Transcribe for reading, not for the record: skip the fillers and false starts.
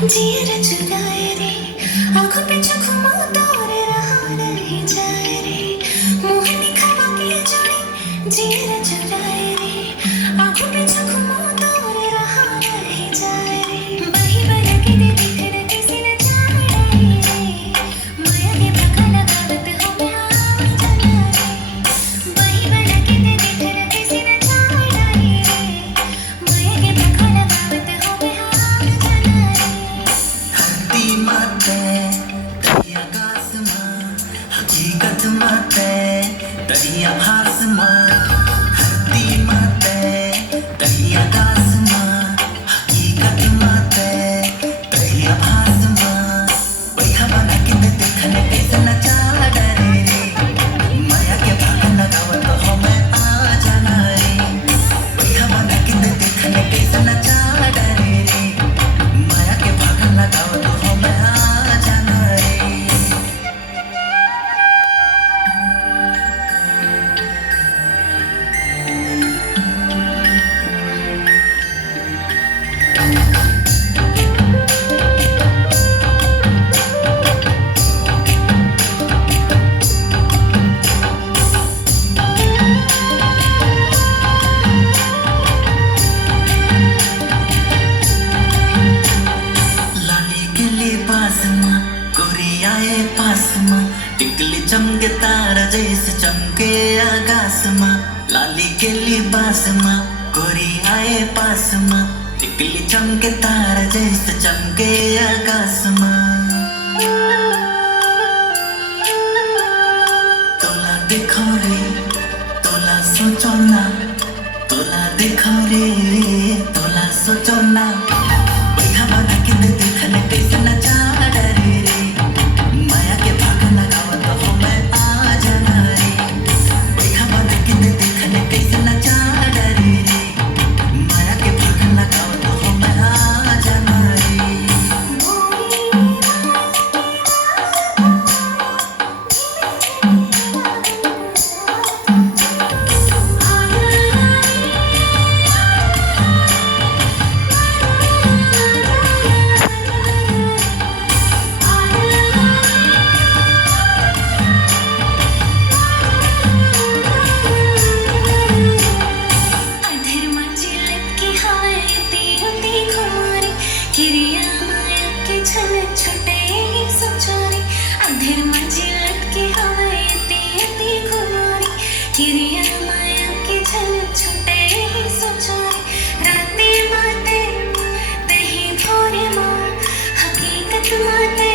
जीर चुराए रे आंखों पे जो घुमा दौर रहा नहीं जाए रे मुंह दिखावा के जोड़ी जीर चुराए रे आंखों पे जो घुमा दौर रहा नहीं जाए रे बही बना के दे फिर किसी ने जाए रे माया के पका लगावत हो मैं आ जाना रे बही बना के दे फिर किसी ने जाए रे माया के पका लगावत हो मैं आ जाना रे धरती माते दरिया आसमां हकीकत माते दरिया आसमां धरती माते दरिया आसमां हकीकत माते दरिया आसमां वही बना के देखने कैसे नचा डरे रे माया के भाग लगावत हो मैं आ जाना रे वही बना के देखने कैसे नचा डरे रे माया के भाग लगावत हो मैं आ जाना रे लाली के लिबास में गोरी आए पास में टिकली चमके तारा जैसे चमके आकाश में लाली के लिबास में गोरी आए पास में टिकली चमके तारा जैसे चमके आकाश में तोला देखो रे तोला सोचो ना तोला देखो रे तोला सोचो ना वही बना के देखने कैसे नचा डरे रे माया के भाग लगावत हो मैं आ जाना रे वही बना के देखने कैसे नचा डरे रे माया के भाग लगावत हो मैं आ जाना रे अधर्माची लटकी हवयती होती खुमारी किरिया माया के छल छुटे सचारी अधर्माची लटकी हवयती होती खुमारी किरिया माया के छल छुटे सचारी राती माते तही भोरे माँ हकीकत माते